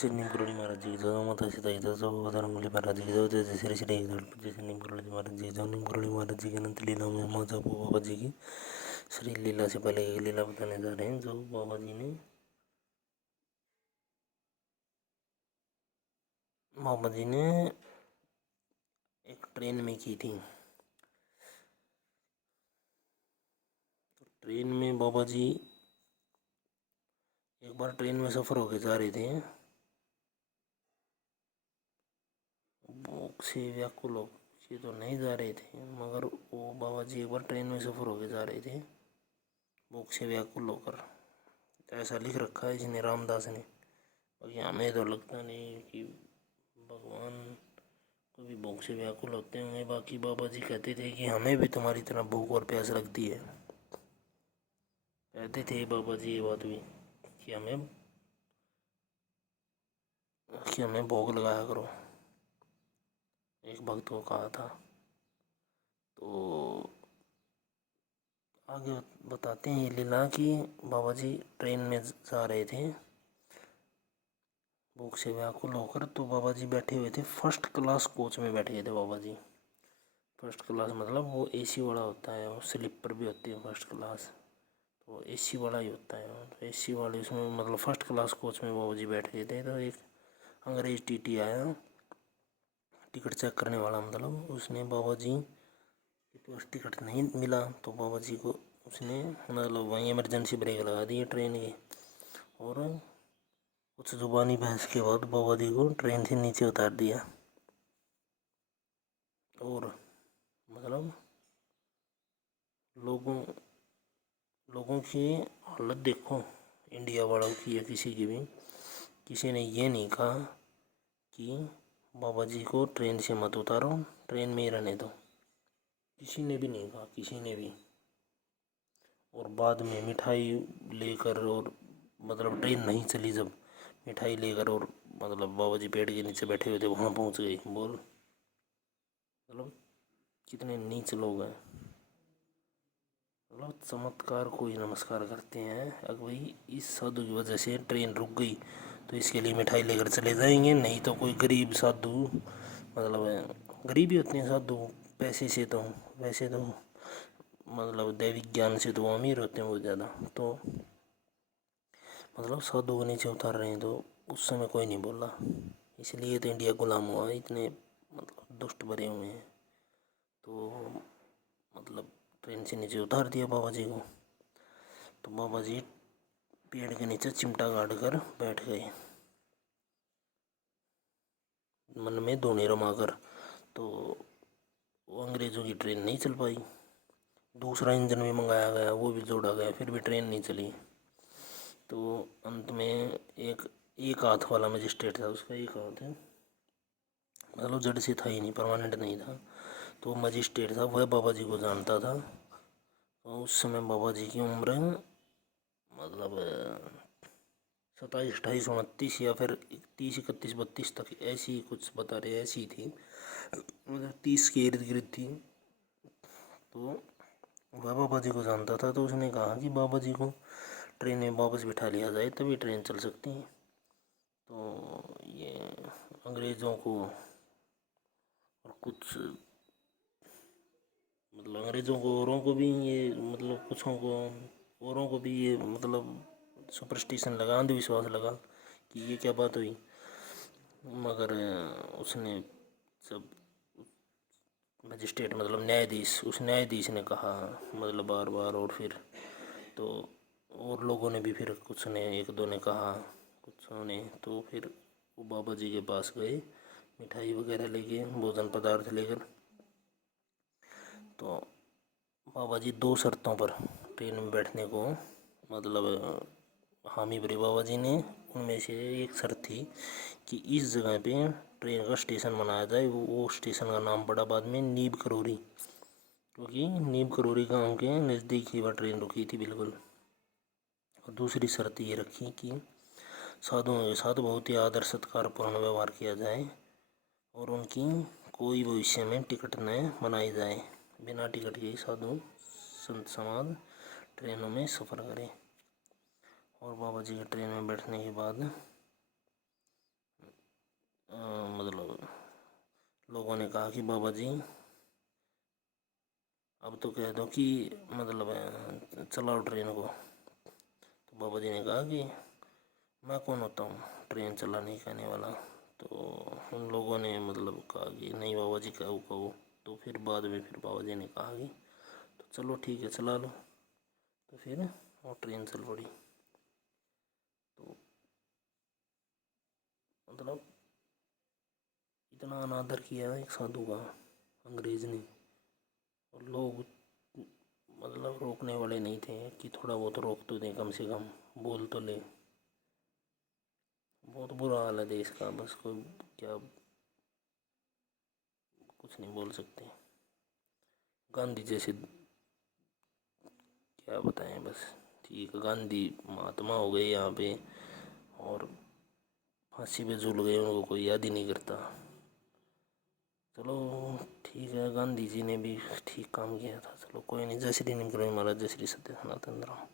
निमकुरली महाराज जी जो माता सीता जी जो धर्मली महाराज जी जो जय श्री श्री जैसे निमकुरली महाराज जी जो निमकुरली महाराज जी की अनंत लीला में माता बाबा जी की श्री लीला से पहले एक लीला बताने जा रहे हैं जो बाबा जी ने एक ट्रेन में की थी। तो ट्रेन में बाबा जी एक बार ट्रेन में सफ़र होके जा रहे थे, भूख से व्याकुल होके तो नहीं जा रहे थे, मगर वो बाबा जी एक बार ट्रेन में सफ़र होके जा रहे थे भूख से व्याकुल होकर। ऐसा लिख रखा है इसने रामदास ने, बाकी हमें तो लगता नहीं कि भगवान को भी भूख से व्याकुल होते होंगे। बाकी बाबा जी कहते थे कि हमें भी तुम्हारी तरह भूख और प्यास लगती है। कहते थे बाबा जी ये बात भी कि हमें भोग लगाया करो, एक भक्त को कहा था। तो आगे बताते हैं ये लीला कि बाबा जी ट्रेन में जा रहे थे भूख से व्याकुल होकर। तो बाबा जी बैठे हुए थे फर्स्ट क्लास कोच में बैठ गए थे बाबा जी। फर्स्ट क्लास मतलब वो एसी वाला होता है, और स्लीपर भी होती है फर्स्ट क्लास, तो एसी वाला ही होता है। तो एसी वाले उसमें मतलब फर्स्ट क्लास कोच में बाबा जी बैठ गए थे। तो एक अंग्रेज टीटी आया, टिकट चेक करने वाला, मतलब उसने बाबा जी के पास टिकट नहीं मिला। तो बाबा जी को उसने मतलब वहीं इमरजेंसी ब्रेक लगा दी ट्रेन की, और कुछ जुबानी बहस के बाद बाबा जी को ट्रेन से नीचे उतार दिया। और मतलब लोगों की हालत देखो, इंडिया वालों की या किसी की भी, किसी ने ये नहीं कहा कि बाबा जी को ट्रेन से मत उतारो, ट्रेन में ही रहने दो। किसी ने भी नहीं कहा, किसी ने भी। और बाद में मिठाई लेकर, और मतलब ट्रेन नहीं चली जब, मिठाई लेकर और मतलब बाबा जी पेड़ के नीचे बैठे हुए थे वहाँ पहुँच गए। बोल मतलब कितने नीच लोग हैं। मतलब चमत्कार को ही नमस्कार करते हैं। अगर भाई इस साधु की वजह से ट्रेन रुक गई तो इसके लिए मिठाई लेकर चले जाएंगे, नहीं तो कोई गरीब साधु, मतलब गरीब ही होते हैं साधु पैसे से, तो वैसे तो मतलब दैविक ज्ञान से तो वो अमीर होते हैं बहुत ज़्यादा। तो मतलब साधु को नीचे उतार रहे हैं तो उस समय कोई नहीं बोला, इसलिए तो इंडिया गुलाम हुआ, इतने मतलब दुष्ट भरे हुए हैं। तो मतलब ट्रेन से नीचे उतार दिया बाबा जी को। तो बाबा जी पेड़ के नीचे चिमटा गाड़ कर बैठ गए, मन में धूनी रमाकर। तो वो अंग्रेज़ों की ट्रेन नहीं चल पाई। दूसरा इंजन भी मंगाया गया, वो भी जोड़ा गया, फिर भी ट्रेन नहीं चली। तो अंत में एक हाथ वाला मजिस्ट्रेट था, उसका एक हाथ है मतलब जड़ से था ही नहीं, परमानेंट नहीं था। तो मजिस्ट्रेट था, वह बाबा जी को जानता था। तो उस समय बाबा जी की उम्र मतलब 27, 28, 29 या फिर 30, 31, 32 तक ऐसी कुछ बता रहे, ऐसी थी, मतलब 30 के इर्द गिर्द थी। तो वह बाबा जी को जानता था। तो उसने कहा कि बाबा जी को ट्रेन में वापस बिठा लिया जाए तभी ट्रेन चल सकती है। तो ये अंग्रेज़ों को और कुछ मतलब अंग्रेज़ों को, औरों को भी ये मतलब कुछों को औरों को भी ये मतलब सुपरस्टिशन लगा, अंधविश्वास लगा कि ये क्या बात हुई। मगर उसने जब मजिस्ट्रेट मतलब न्यायाधीश, उस न्यायाधीश ने कहा मतलब बार बार, और फिर तो और लोगों ने भी, फिर कुछ ने, एक दो ने कहा, कुछ ने, तो फिर वो बाबा जी के पास गए मिठाई वगैरह लेके, भोजन पदार्थ लेकर। तो बाबा जी 2 शर्तों पर ट्रेन में बैठने को मतलब हामी भरे बाबा जी ने। उनमें से एक शर्त थी कि इस जगह पे ट्रेन का स्टेशन बनाया जाए। वो स्टेशन का नाम पड़ा बाद में नीब करोरी, क्योंकि नीब करोरी गाँव के नज़दीक ही वह ट्रेन रुकी थी बिल्कुल। और दूसरी शर्त ये रखी कि साधुओं के साथ बहुत ही आदर सत्कारपूर्ण व्यवहार किया जाए, और उनकी कोई भविष्य में टिकट न बनाई जाए। बिना टिकट के साधु संत समाज ट्रेनों में सफ़र करें। और बाबा जी के ट्रेन में बैठने के बाद लोगों ने कहा कि बाबा जी अब तो कह दो कि मतलब चलाओ ट्रेन को। तो बाबा जी ने कहा कि मैं कौन होता हूँ ट्रेन चलाने कहने वाला। तो उन लोगों ने मतलब कहा कि नहीं बाबा जी कहो कहो। तो फिर बाद में फिर बाबा जी ने कहा कि तो चलो ठीक है चला लो। तो फिर वो ट्रेन चल पड़ी। तो मतलब इतना अनादर किया एक साधु का अंग्रेज ने, और लोग मतलब रोकने वाले नहीं थे कि थोड़ा बहुत रोक तो दें, कम से कम बोल तो ले। बहुत बुरा हाल है देश का, बस कोई क्या कुछ नहीं बोल सकते। गांधी जैसे क्या बताएं, बस ठीक है गांधी महात्मा हो गए यहाँ पे और फांसी पे झूल गए, उनको कोई याद ही नहीं करता। चलो ठीक है, गांधी जी ने भी ठीक काम किया था। चलो कोई नहीं, जय श्री निम करो महाराज, जय श्री सत्य सनातन राम।